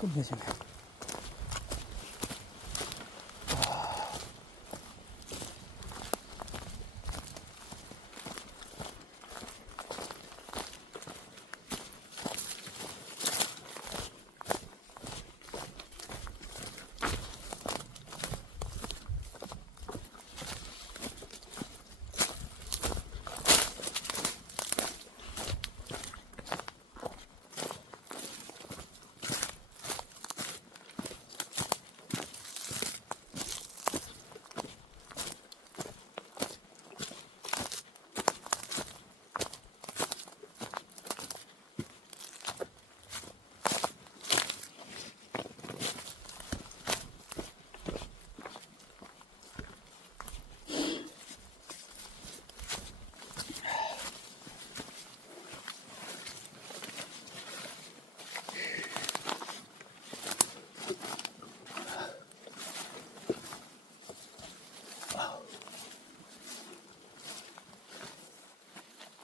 끝내주네.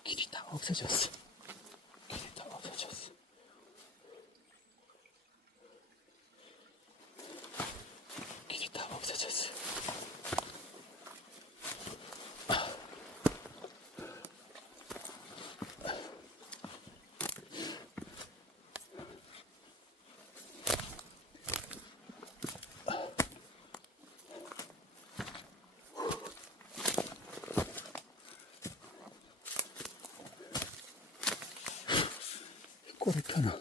길이 다 없어졌어. 길이 다 없어졌어. 길이 다 없어졌어. 꼬리 켜놔.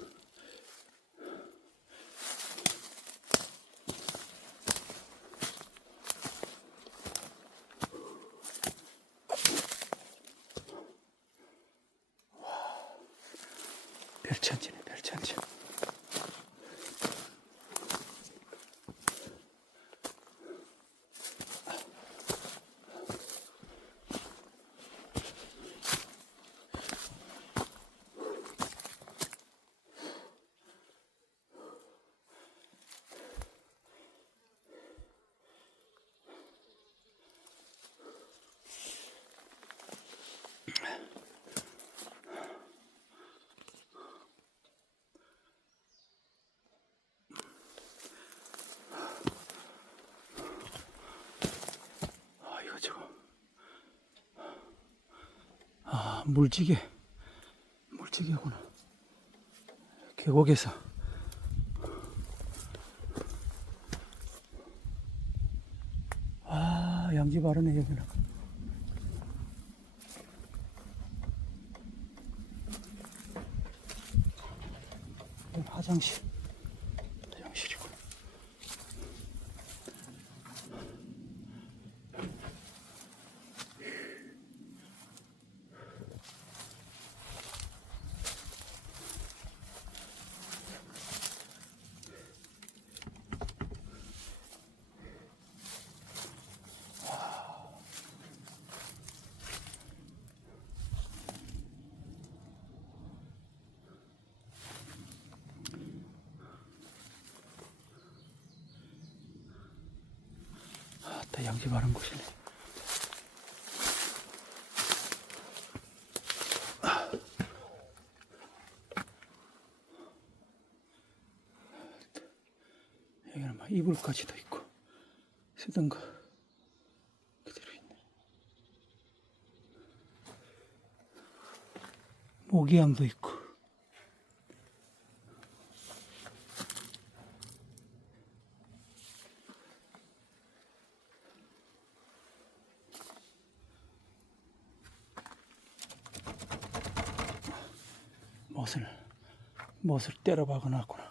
별천지네, 별천지. 이거 저거. 물지개구나. 계곡에서. 양지 바르네, 여기는. 화장실이구나. 다 양지 바른 곳이네. 여기는 막 이불까지도 있고, 쓰던 거 그대로 있네. 모기향도 있고. 못을 때려 박아놨구나.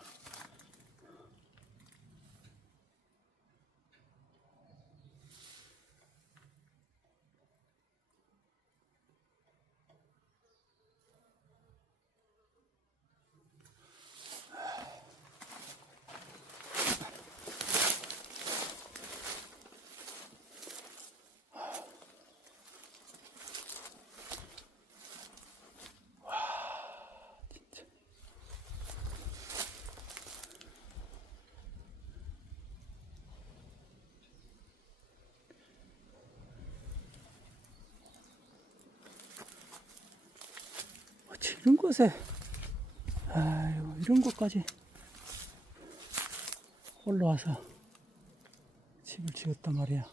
이런 곳에, 아유, 이런 곳까지 올라와서 집을 지었단 말이야.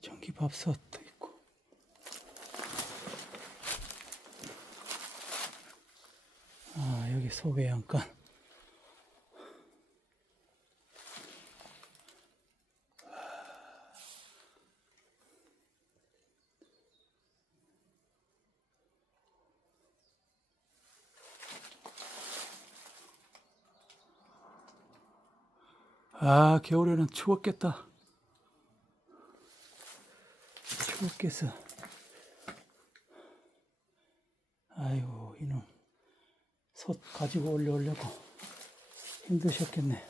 전기밥솥도 있고. 아, 여기 소배양간. 아, 겨울에는 추웠겠다. 추웠겠어. 아이고, 이놈. 솥 가지고 올려오려고 힘드셨겠네.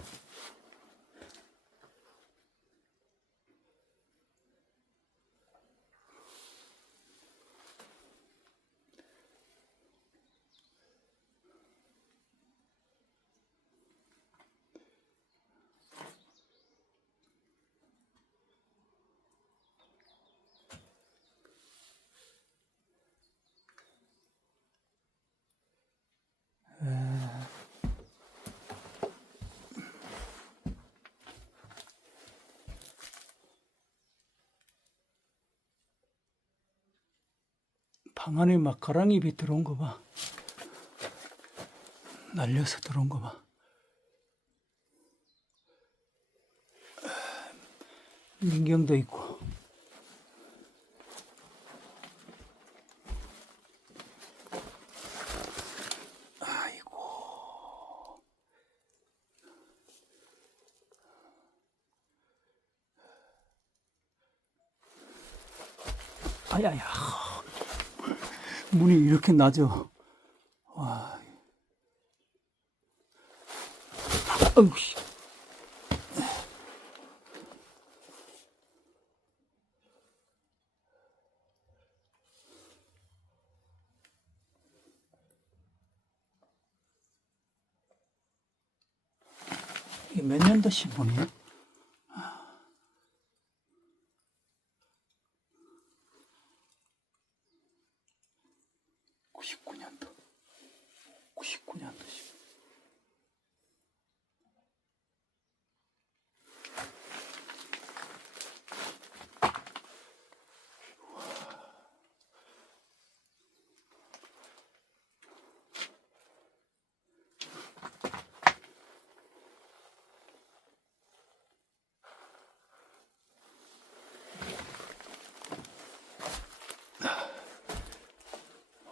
방 안에 막 가랑잎이 들어온 거 봐. 날려서 들어온 거 봐. 민경도 있고. 아이고. 아야야. 문이 이렇게 나죠. 와. 아우 씨. 이게 몇 년도 신문이에요? 99년도. 99년도 신문.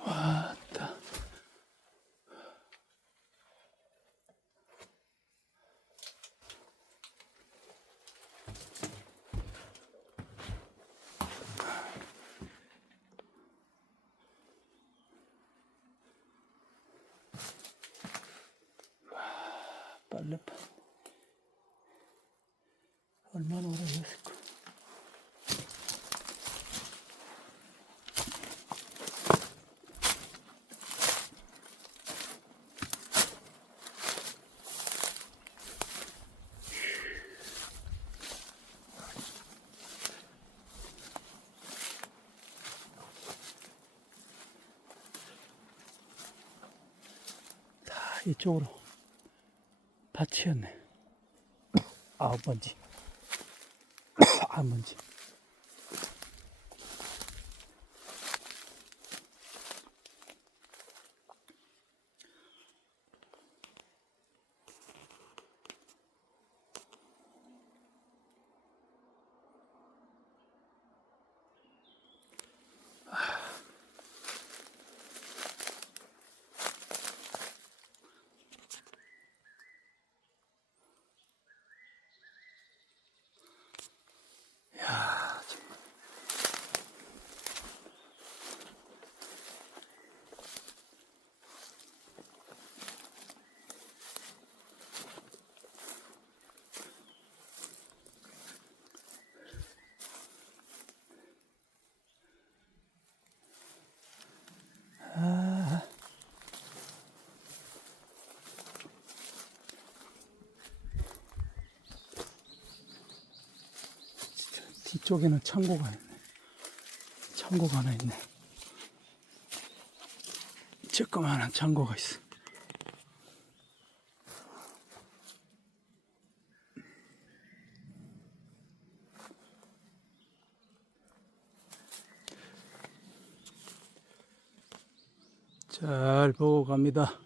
왔다. 빨래판. 얼마나 오래 했을까? 다 이쪽으로 밭이었네. 아, 먼지. 아, 먼지. 야, 이쪽에는 창고가 있네. 창고가 하나 있네. 조그마한 창고가 있어. 잘 보고 갑니다.